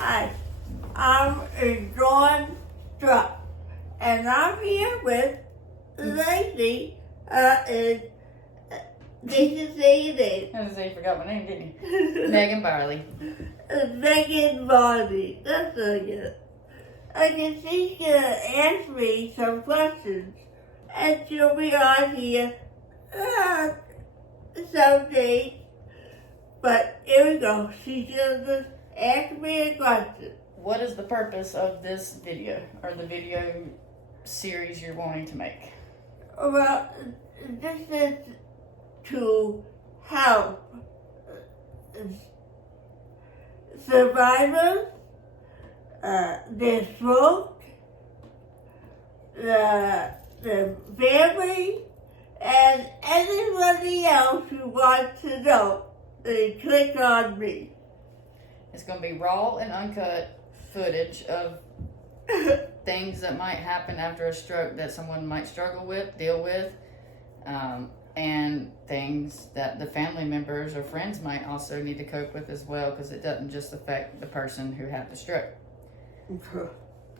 Hi, I'm Dawn Struck, and I'm here with Lacey. Did you say your name? I was say you forgot my name, didn't you? Megan Barley. Megan Body. That's so good. Okay, she's gonna ask me some questions, and she'll be on here someday. But here we go. She's gonna just ask me a question. What is the purpose of this video, or the video series you're wanting to make? Well, this is to help survivors, the stroke, the family, and anybody else who wants to know. They click on me. It's going to be raw and uncut footage of things that might happen after a stroke that someone might struggle with, deal with, and things that the family members or friends might also need to cope with as well, because it doesn't just affect the person who had the stroke. Okay.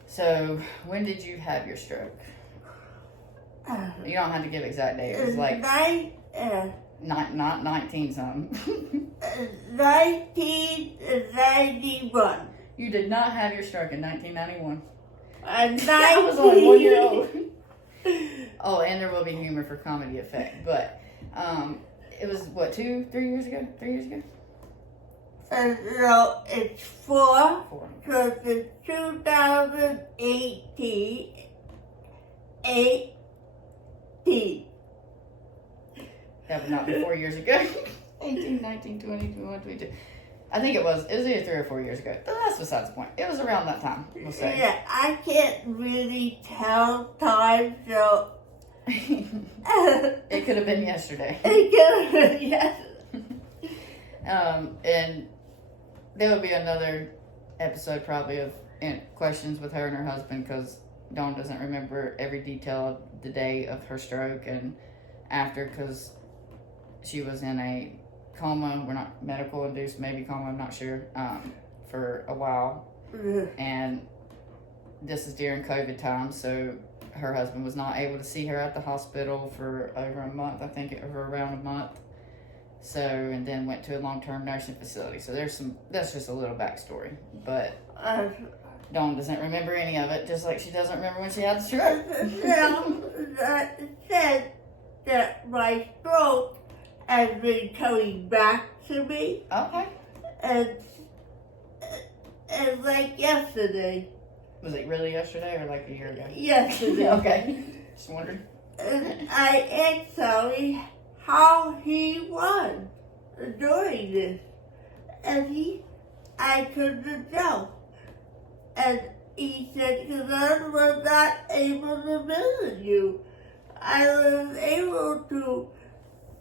So, when did you have your stroke? You don't have to give exact date. It was like not 19 something. 1991. You did not have your stroke in 1991. I was only 1 year old. Oh, and there will be humor for comedy effect, but it was what, 3 years ago? 3 years ago? No, it's 4. 4. Because it's 2018. 18. That would not be 4 years ago. 18, 19, 20, 21, 22. I think it was either 3 or 4 years ago. But that's besides the point. It was around that time, we'll say. Yeah, I can't really tell time, so. It could have been yesterday. It could have been yesterday. And there will be another episode probably of questions with her and her husband, because Dawn doesn't remember every detail of the day of her stroke and after, because she was in a coma. We're not medical induced, maybe coma, I'm not sure, for a while. And this is during COVID time, so her husband was not able to see her at the hospital for over a month. I think over around a month. So, and then went to a long-term nursing facility. So that's just a little backstory. But Dawn doesn't remember any of it, just like she doesn't remember when she had the stroke. That said that my stroke has been coming back to me. Okay. And like yesterday. Was it really yesterday or like a year ago? Yesterday. Okay. Just wondering. And I asked Sally how he was doing this. And I couldn't tell. And he said, because I was not able to visit you. I was able to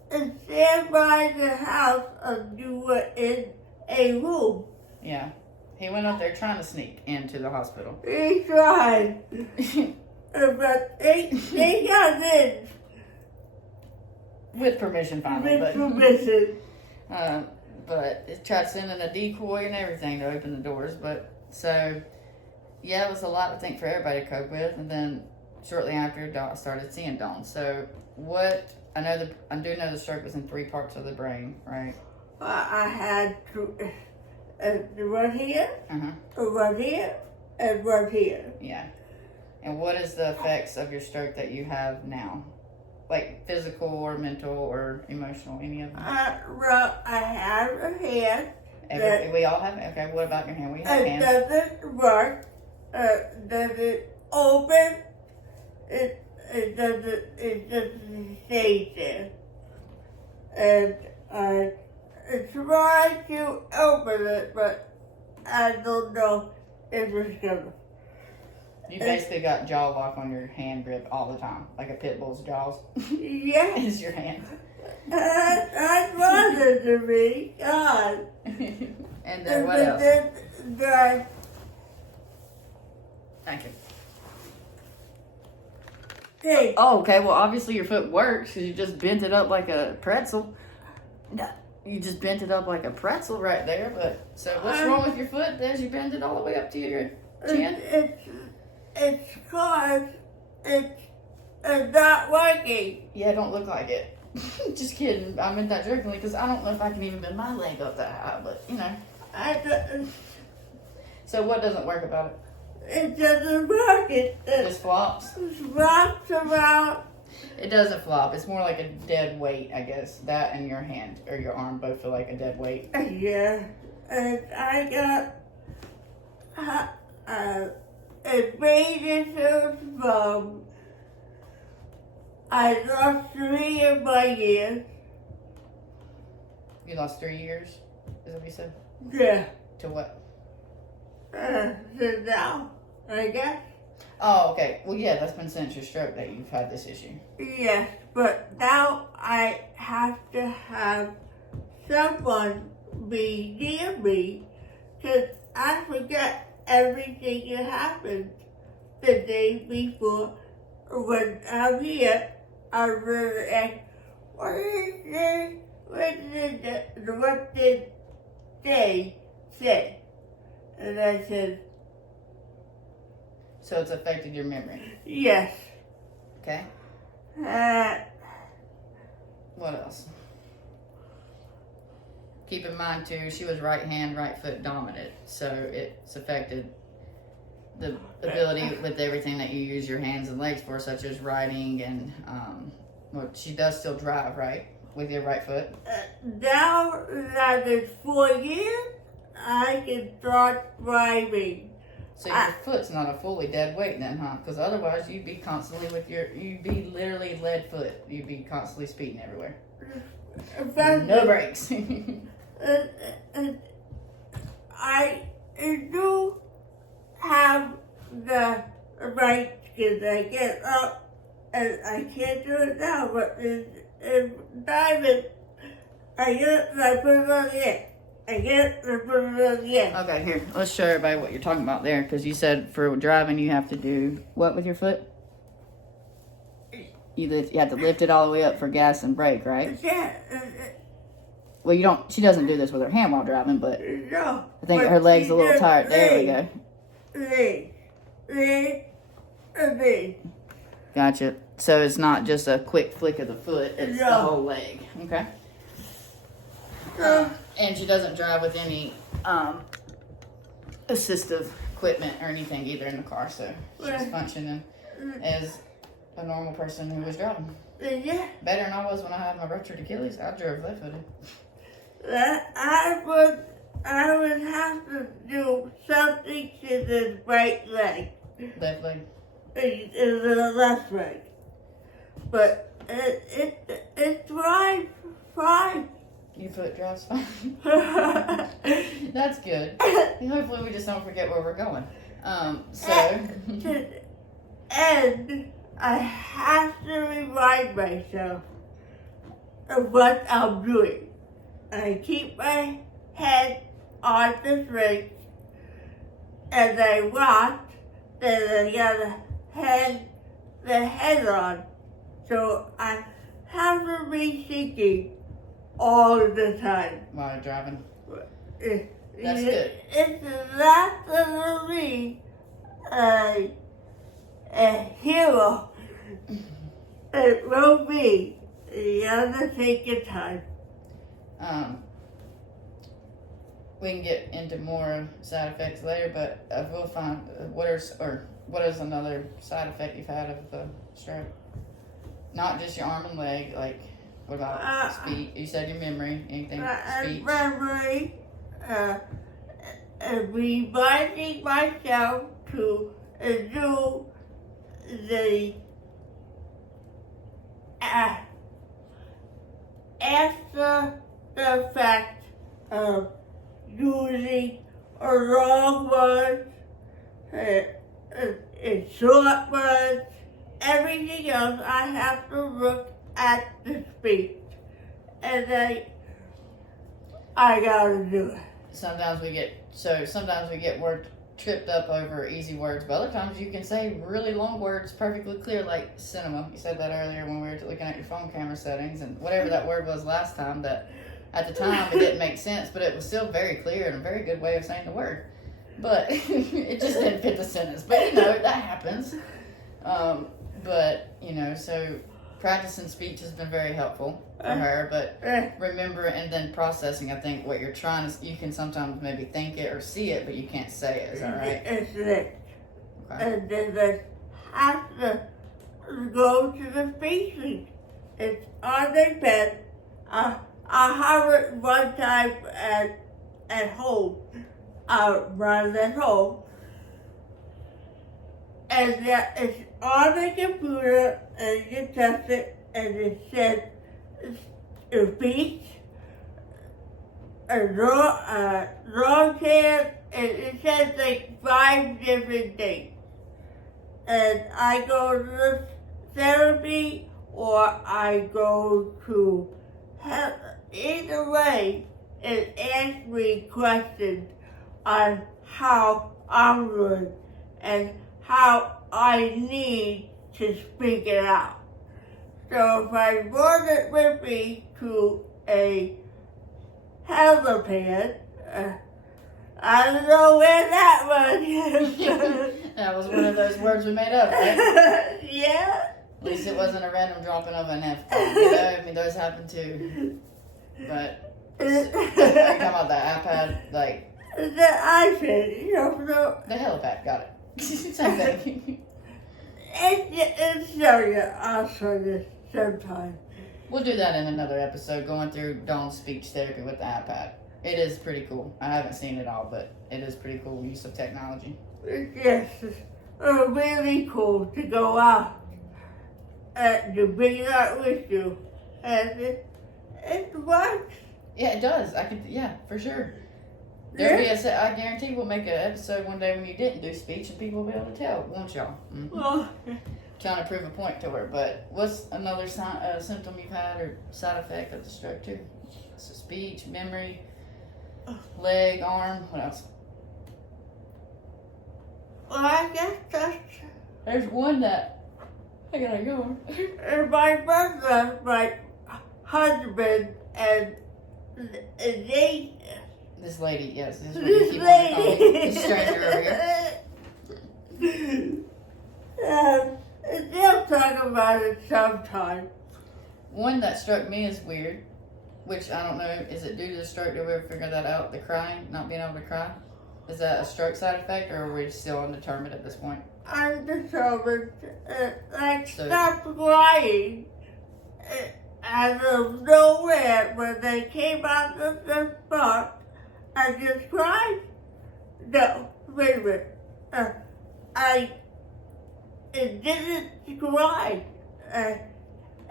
stand by the house and do it in a room. Yeah. He went up there trying to sneak into the hospital. He tried. But they got in. With permission finally. With permission. But it tried sending a decoy and everything to open the doors. But so, yeah, it was a lot, I think, for everybody to cope with. And then shortly after, I started seeing Dawn. So I do know the stroke was in 3 parts of the brain, right? I had one here, Uh-huh. one here, and one here. Yeah. And what is the effects of your stroke that you have now? Like physical or mental or emotional, any of them? Well, I have a hand. We all have. Okay, what about your hand? We have It hands. doesn't work. Does it open? It doesn't stay there. And I tried to open it, but I don't know if it's gonna. You basically got jaw lock on your hand grip all the time, like a pit bull's jaws. Yeah. Is your hand. That's wonderful to me. God. And then what else? Thank you. Hey. Oh, okay. Well, obviously your foot works because you just bent it up like a pretzel. You just bent it up like a pretzel right there, but so what's wrong with your foot as you bend it all the way up to your chin? It's cause it's not working. Yeah, don't look like it. Just kidding. I meant that jokingly because I don't know if I can even bend my leg up that high, but you know. So what doesn't work about it? It doesn't work. It just flops? Flops around. It doesn't flop. It's more like a dead weight, I guess. That and your hand or your arm both feel like a dead weight. Yeah. And I got a brain from I lost 3 of my years. You lost 3 years? Is that what you said? Yeah. To what? So now, I guess. Oh, okay. Well, yeah, that's been since your stroke that you've had this issue. Yes, but now I have to have someone be near me because I forget everything that happened the day before. When I'm here, I'm really like, what did they say? And I said, so it's affected your memory. yes. Okay. What else? Keep in mind too, she was right hand, right foot dominant, so it's affected the ability with everything that you use your hands and legs for, such as writing and well, she does still drive, right, with your right foot. Now that it's 4 years, I can start driving. So your foot's not a fully dead weight then, huh? Because otherwise you'd be constantly you'd be literally lead foot. You'd be constantly speeding everywhere. No brakes. I do have the right because I get up and I can't do it now, but in diving, I get it, I put it on the end. I get it, I put it on the end. Okay, here, let's show everybody what you're talking about there, because you said for driving you have to do what with your foot? You have to lift it all the way up for gas and brake, right? Yeah. Well, you don't. She doesn't do this with her hand while driving, but No. I think her leg's a little tired. There we go. Leg. Gotcha. So it's not just a quick flick of the foot; it's the No. whole leg. Okay. And she doesn't drive with any assistive equipment or anything either in the car, so she's functioning as a normal person who was driving. Yeah. Better than I was when I had my ruptured Achilles. I drove left-footed. I would have to do something to the right leg. Left leg. The left leg. But it drives fine. Your foot drives fine. That's good. Hopefully we just don't forget where we're going. And I have to remind myself of what I'm doing. I keep my head on the brakes and I watch, and I gotta hang the head on. So I have to be thinking all the time. While you're driving. That's good. It's not gonna be a hero. It will be. You gotta take your time. We can get into more side effects later, but I will find what is another side effect you've had of the stroke? Not just your arm and leg, like what about speech? You said your memory, anything speech? Memory, reminding myself to do the after the fact of using wrong words, short words, everything else. I have to look at the speech, and I gotta do it. Sometimes we get word tripped up over easy words, but other times you can say really long words perfectly clear, like cinema. You said that earlier when we were looking at your phone camera settings and whatever that word was last time that At the time, it didn't make sense, but it was still very clear and a very good way of saying the word. But it just didn't fit the sentence. But, that happens. But, so practicing speech has been very helpful for her. But remember and then processing, I think, what you're trying to, you can sometimes maybe think it or see it, but you can't say it. Is that right? It's it. Okay. And then I have to go to the species. It's on the bed. I have it one time at home. I run at home. And it's on the computer, and you test it, and it says speech, wrong hand, and it says like 5 different things. And I go to the therapy, or I go to either way, it asks me questions on how I'm doing and how I need to speak it out. So if I brought it with me to a helipad, I don't know where that one is. That was one of those words we made up, right? Yeah. At least it wasn't a random dropping of an F. Those happen too. But are you talking about the iPad, like The iPad, the helipad? Got it. Same thing. It's I'll show you sometime. We'll do that in another episode, going through Dawn's speech therapy with the iPad. It is pretty cool. I haven't seen it all, but it is pretty cool use of technology. Yes, it's really cool to go out and to bring that with you. And it works. Yeah, it does. For sure. There'll be I guarantee we'll make an episode one day when you didn't do speech and people will be able to tell, won't y'all? Mm-hmm. Well, Trying to prove a point to her. But what's another symptom you've had or side effect of the stroke too? So speech, memory, leg, arm, what else? well, I guess that's There's one that I gotta go. my brother, my husband, and they. This lady, yes, this is what you This keep on calling lady. this stranger over here. They'll talk about it sometime. One that struck me as weird, which I don't know, is it due to the stroke? Did we ever figure that out? The crying, not being able to cry? Is that a stroke side effect, or are we still undetermined at this point? I'm determined. So- Stopped crying out of nowhere when they came out of the spot. I just cried. No, wait a minute. It didn't cry.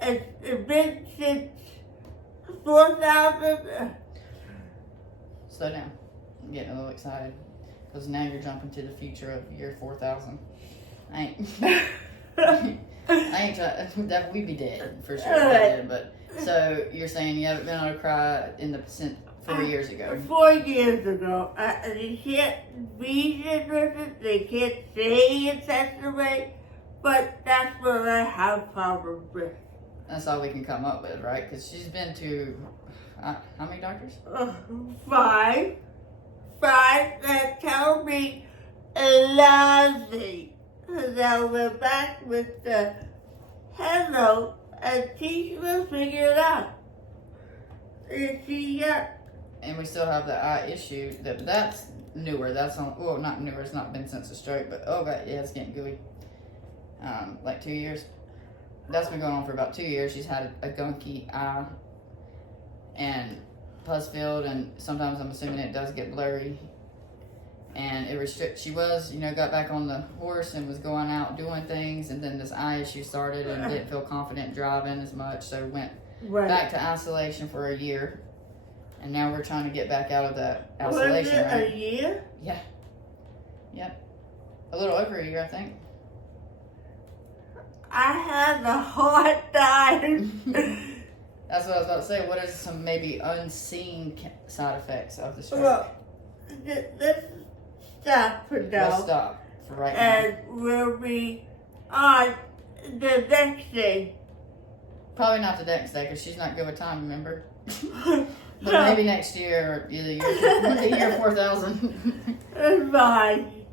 It's been since 4,000. Slow down. I'm getting a little excited. Because now you're jumping to the future of year 4000. I ain't trying. That we'd be dead for sure. Alright. But so you're saying you haven't been able to cry since 4 years ago? 4 years ago. They can't read it with it. They can't say it that way. But that's what I have problems with. That's all we can come up with, right? Because she's been to how many doctors? 5 that tell me nothing. Now we're back with the hello, and she will figure it out. And we still have the eye issue. That's newer. That's on. Well, not newer. It's not been since the stroke, but it's getting gooey. Like 2 years. That's been going on for about 2 years. She's had a gunky eye and pus filled, and sometimes I'm assuming it does get blurry. And it restricts. She was, got back on the horse and was going out doing things, and then this eye issue started and didn't feel confident driving as much, so went back to isolation for a year. And now we're trying to get back out of that isolation. Was it right? a year? Yeah. Yep. A little over a year, I think. I had a hard time. That's what I was about to say. What are some maybe unseen side effects of the stroke? Well, let's stop for now. Let's stop for right now. And we'll be on the next day. Probably not the next day because she's not good with time, remember? But maybe next year, or either year 4000. It's fine.